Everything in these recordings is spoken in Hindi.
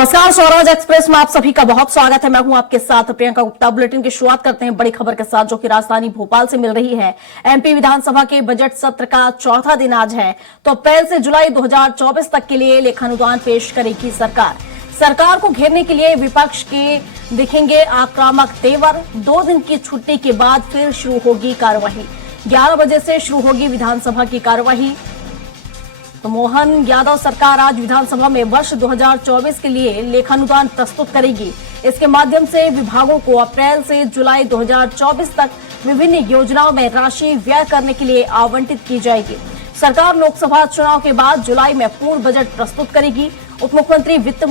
नमस्कार, स्वराज एक्सप्रेस में आप सभी का बहुत स्वागत है। मैं हूं आपके साथ प्रियंका गुप्ता। बुलेटिन की शुरुआत करते हैं बड़ी खबर के साथ, जो कि राजधानी भोपाल से मिल रही है। एमपी विधानसभा के बजट सत्र का चौथा दिन आज है, तो अप्रैल से जुलाई 2024 तक के लिए लेखानुदान पेश करेगी सरकार। सरकार को घेरने के लिए विपक्ष के दिखेंगे आक्रामक तेवर। 2 दिन की छुट्टी के बाद फिर शुरू होगी कार्यवाही। 11 बजे से शुरू होगी विधानसभा की कार्यवाही। तो मोहन यादव सरकार आज विधानसभा में वर्ष 2024 के लिए लेखानुदान प्रस्तुत करेगी। इसके माध्यम से विभागों को अप्रैल से जुलाई 2024 तक विभिन्न योजनाओं में राशि व्यय करने के लिए आवंटित की जाएगी। सरकार लोकसभा चुनाव के बाद जुलाई में पूर्ण बजट प्रस्तुत करेगी। उप मुख्यमंत्री वित्त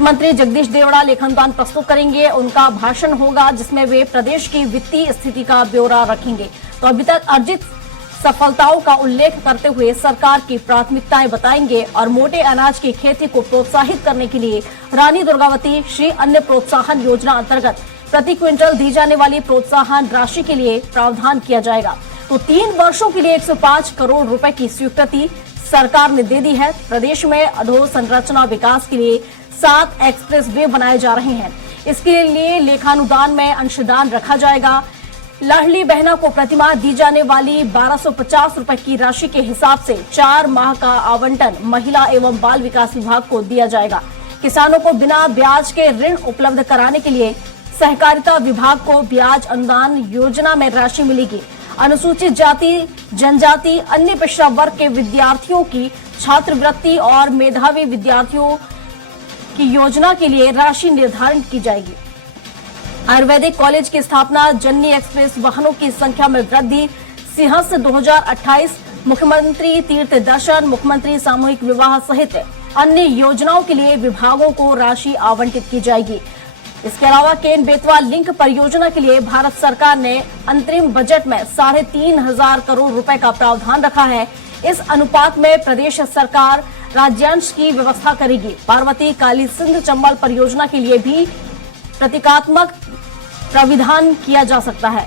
मंत्री जगदीश देवड़ा लेखानुदान प्रस्तुत करेंगे। उनका भाषण होगा, जिसमें वे प्रदेश की वित्तीय स्थिति का ब्यौरा रखेंगे। तो अभी तक अर्जित सफलताओं का उल्लेख करते हुए सरकार की प्राथमिकताएं बताएंगे और मोटे अनाज की खेती को प्रोत्साहित करने के लिए रानी दुर्गावती श्री अन्न प्रोत्साहन योजना अंतर्गत प्रति क्विंटल दी जाने वाली प्रोत्साहन राशि के लिए प्रावधान किया जाएगा। तो 3 वर्षों के लिए 105 करोड़ रुपए की स्वीकृति सरकार ने दे दी है। प्रदेश में अधोसंरचना विकास के लिए 7 एक्सप्रेस वे बनाए जा रहे हैं। इसके लिए लेखानुदान में अंशदान रखा जाएगा। लाडली बहना को प्रतिमाह दी जाने वाली 1250 रुपए की राशि के हिसाब से 4 माह का आवंटन महिला एवं बाल विकास विभाग को दिया जाएगा। किसानों को बिना ब्याज के ऋण उपलब्ध कराने के लिए सहकारिता विभाग को ब्याज अनुदान योजना में राशि मिलेगी। अनुसूचित जाति, जनजाति, अन्य पिछड़ा वर्ग के विद्यार्थियों की छात्रवृत्ति और मेधावी विद्यार्थियों की योजना के लिए राशि निर्धारण की जाएगी। आयुर्वेदिक कॉलेज की स्थापना, जननी एक्सप्रेस वाहनों की संख्या में वृद्धि, सिंहस्थ 2028, मुख्यमंत्री तीर्थ दर्शन, मुख्यमंत्री सामूहिक विवाह सहित अन्य योजनाओं के लिए विभागों को राशि आवंटित की जाएगी। इसके अलावा केन बेतवा लिंक परियोजना के लिए भारत सरकार ने अंतरिम बजट में 3,500 करोड़ रुपए का प्रावधान रखा है। इस अनुपात में प्रदेश सरकार राज्यांश की व्यवस्था करेगी। पार्वती काली सिंध चंबल परियोजना के लिए भी प्रतीकात्मक प्राविधान किया जा सकता है।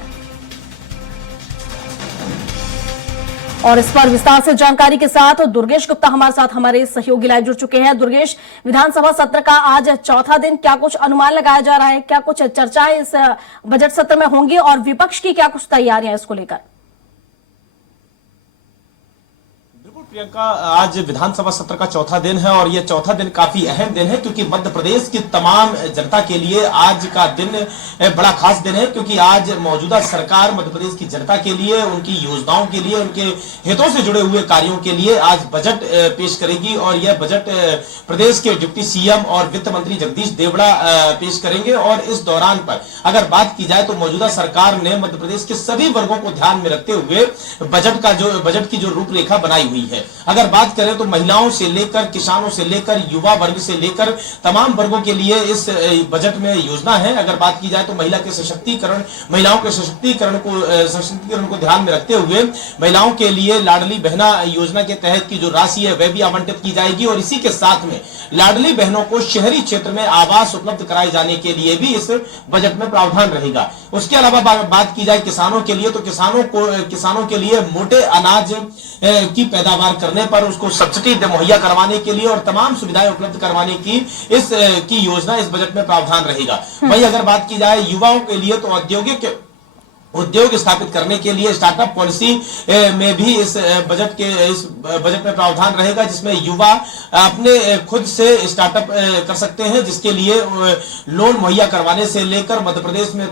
और इस पर विस्तार से जानकारी के साथ दुर्गेश गुप्ता हमारे साथ हमारे सहयोगी लाइव जुड़ चुके हैं। दुर्गेश, विधानसभा सत्र का आज चौथा दिन, क्या कुछ अनुमान लगाया जा रहा है, क्या कुछ चर्चाएं इस बजट सत्र में होंगी और विपक्ष की क्या कुछ तैयारियां इसको लेकर? प्रियंका, आज विधानसभा सत्र का चौथा दिन है और यह चौथा दिन काफी अहम दिन है, क्योंकि मध्य प्रदेश की तमाम जनता के लिए आज का दिन बड़ा खास दिन है। क्योंकि आज मौजूदा सरकार मध्य प्रदेश की जनता के लिए, उनकी योजनाओं के लिए, उनके हितों से जुड़े हुए कार्यों के लिए आज बजट पेश करेगी। और यह बजट प्रदेश के डिप्टी सीएम और वित्त मंत्री जगदीश देवड़ा पेश करेंगे। और इस दौरान पर अगर बात की जाए तो मौजूदा सरकार ने मध्य प्रदेश के सभी वर्गों को ध्यान में रखते हुए बजट की जो रूपरेखा बनाई हुई है। अगर बात करें तो महिलाओं से लेकर, किसानों से लेकर, युवा वर्ग से लेकर तमाम वर्गों के लिए इस बजट में योजना है। अगर बात की जाए तो महिला के सशक्तिकरण, महिलाओं के सशक्तिकरण को ध्यान में रखते हुए महिलाओं के लिए लाडली बहना योजना के तहत की जो राशि है वह भी आवंटित की जाएगी। और इसी के साथ में लाडली बहनों को शहरी क्षेत्र में आवास उपलब्ध कराए जाने के लिए भी इस बजट में प्रावधान रहेगा। उसके अलावा बात की जाए किसानों के लिए, तो किसानों के लिए मोटे अनाज की पैदावार करने पर उसको सब्सिडी मुहैया करवाने के लिए और तमाम सुविधाएं उपलब्ध करवाने की योजना इस बजट में प्रावधान रहेगा। वहीं अगर बात की जाए युवाओं के लिए, तो उद्योग स्थापित करने के लिए स्टार्टअप पॉलिसी में भी इस बजट में प्रावधान रहेगा, जिसमें युवा अपने खुद से स्टार्टअप कर सकते हैं, जिसके लिए लोन मुहैया करवाने से लेकर मध्य प्रदेश में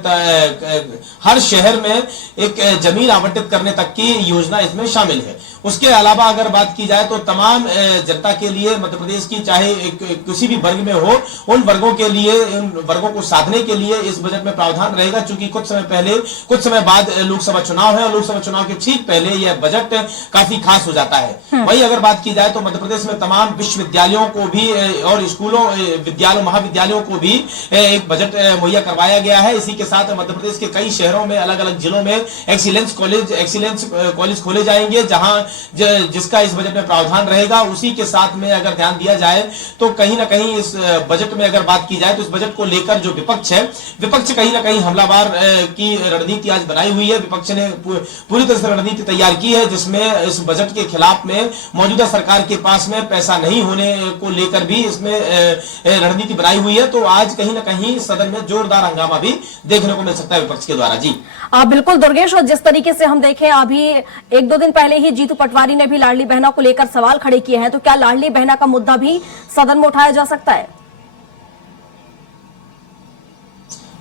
हर शहर में एक जमीन आवंटित करने तक की योजना इसमें शामिल है। उसके अलावा अगर बात की जाए तो तमाम जनता के लिए मध्य प्रदेश की, चाहे किसी भी वर्ग में हो, उन वर्गों को साधने के लिए इस बजट में प्रावधान रहेगा। चूंकि कुछ समय बाद लोकसभा चुनाव है और लोकसभा चुनाव के ठीक पहले यह बजट काफी खास हो जाता है। वहीं अगर बात की जाए तो मध्य प्रदेश में तमाम विश्वविद्यालयों को भी और स्कूलों, महाविद्यालयों को भी एक बजट मुहैया करवाया गया है। इसी के साथ मध्य प्रदेश के कई शहरों में, अलग अलग जिलों में एक्सीलेंस कॉलेज खोले जाएंगे, जिसका इस बजट में प्रावधान रहेगा। उसी के साथ में अगर ध्यान दिया जाए तो कहीं ना कहीं इस बजट में अगर बात की जाए तो इस बजट को लेकर जो विपक्ष है, विपक्ष कहीं ना कहीं हमलावर की रणनीति आज बनाई हुई है। विपक्ष ने पूरी तरह से रणनीति तैयार की है, जिसमें इस बजट के खिलाफ में मौजूदा सरकार के पास में पैसा नहीं होने को लेकर भी इसमें रणनीति बनाई हुई है। तो आज कहीं ना कहीं सदन में जोरदार हंगामा भी देखने को मिल सकता है विपक्ष के द्वारा। जी बिल्कुल दुर्गेश, और जिस तरीके से हम देखें अभी 1-2 दिन पहले ही जीतू पटवारी ने भी लाडली बहना को लेकर सवाल खड़े किए हैं, तो क्या लाडली बहना का मुद्दा भी सदन में उठाया जा सकता है?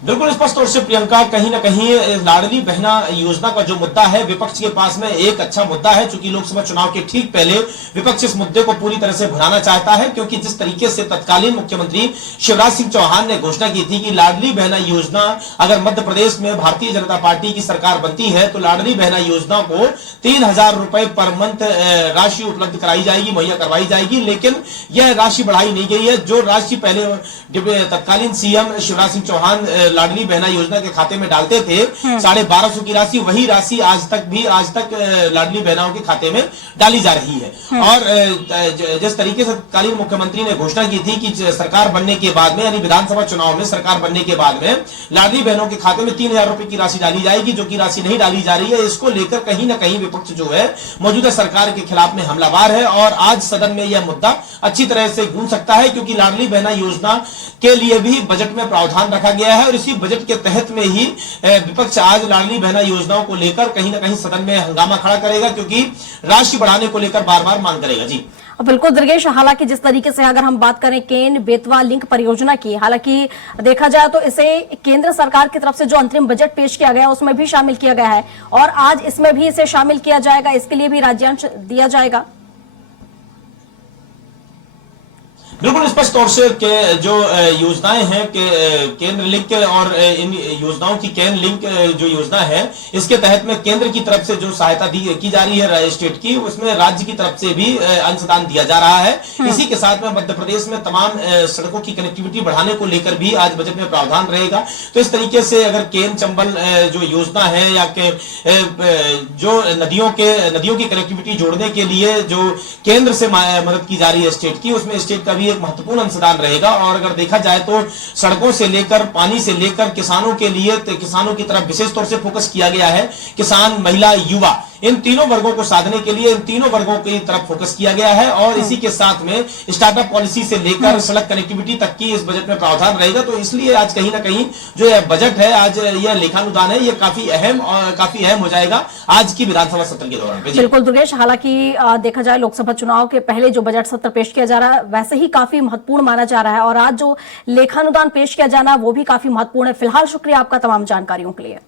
बिल्कुल स्पष्ट तौर से प्रियंका, कहीं ना कहीं लाडली बहना योजना का जो मुद्दा है विपक्ष के पास में एक अच्छा मुद्दा है, क्योंकि लोकसभा चुनाव के ठीक पहले विपक्ष इस मुद्दे को पूरी तरह से भुनाना चाहता है। क्योंकि जिस तरीके से तत्कालीन मुख्यमंत्री शिवराज सिंह चौहान ने घोषणा की थी कि लाडली बहना योजना अगर मध्य प्रदेश में भारतीय जनता पार्टी की सरकार बनती है तो लाडली बहना योजना को 3,000 रुपए पर मंथ राशि उपलब्ध कराई जाएगी, मुहैया करवाई जाएगी। लेकिन यह राशि बढ़ाई नहीं गई है। जो राशि पहले तत्कालीन सीएम शिवराज सिंह चौहान लाडली बहना योजना के खाते में डालते थे 1250 की राशि, वही राशि आज तक लाडली बहनाओं के खाते में डाली जा रही है। और जिस तरीके से तत्कालीन मुख्यमंत्री ने घोषणा की थी कि सरकार बनने के बाद में, यानी विधानसभा चुनाव में सरकार बनने के बाद में लाडली बहनों के खाते में 3,000 रुपए की राशि डाली जाएगी, जो कि राशि नहीं डाली जा रही है। इसको लेकर कहीं ना कहीं विपक्ष जो है मौजूदा सरकार के खिलाफ में हमलावर है और आज सदन में यह मुद्दा अच्छी तरह से गूंज सकता है, क्योंकि लाडली बहना योजना के लिए भी बजट में प्रावधान रखा गया है और इसी बजट के तहत में ही विपक्ष आज लाडली बहना योजनाओं को लेकर कहीं ना कहीं सदन में हंगामा खड़ा करेगा, क्योंकि राशि बढ़ाने को लेकर बार बार मांग करेगा। जी बिल्कुल दुर्गेश, हालांकि जिस तरीके से अगर हम बात करें केन बेतवा लिंक परियोजना की, हालांकि देखा जाए तो इसे केंद्र सरकार की तरफ से जो अंतरिम बजट पेश किया गया उसमें भी शामिल किया गया है और आज इसमें भी इसे शामिल किया जाएगा, इसके लिए भी राज्यांश दिया जाएगा। बिल्कुल स्पष्ट तौर से जो योजनाएं हैं केंद्र लिंक और इन योजनाओं की केन लिंक जो योजना है इसके तहत में केंद्र की तरफ से जो सहायता की जा रही है स्टेट की, उसमें राज्य की तरफ से भी अंशदान दिया जा रहा है। इसी के साथ में मध्य प्रदेश में तमाम सड़कों की कनेक्टिविटी बढ़ाने को लेकर भी आज बजट में प्रावधान रहेगा। तो इस तरीके से अगर केन चंबल जो योजना है या जो नदियों की कनेक्टिविटी जोड़ने के लिए जो केंद्र से मदद की जा रही है स्टेट की, उसमें स्टेट का भी एक महत्वपूर्ण अंशदान रहेगा। और अगर देखा जाए तो सड़कों से लेकर पानी से लेकर किसानों के लिए, किसानों की तरफ विशेष तौर से फोकस किया गया है। किसान, महिला, युवा, इन तीनों वर्गों को साधने के लिए इन तीनों वर्गों की तरफ फोकस किया गया है और इसी के साथ में स्टार्टअप पॉलिसी से लेकर सड़क कनेक्टिविटी तक की इस बजट में प्रावधान रहेगा। तो इसलिए आज कहीं ना कहीं जो यह बजट है, आज यह लेखानुदान है, यह काफी अहम हो जाएगा आज की विधानसभा सत्र के दौरान। बिल्कुल दुर्गेश, हालांकि देखा जाए लोकसभा चुनाव के पहले जो बजट सत्र पेश किया जा रहा है वैसे ही काफी महत्वपूर्ण माना जा रहा है और आज जो लेखानुदान पेश किया जाना वो भी काफी महत्वपूर्ण है। फिलहाल शुक्रिया आपका तमाम जानकारियों के लिए।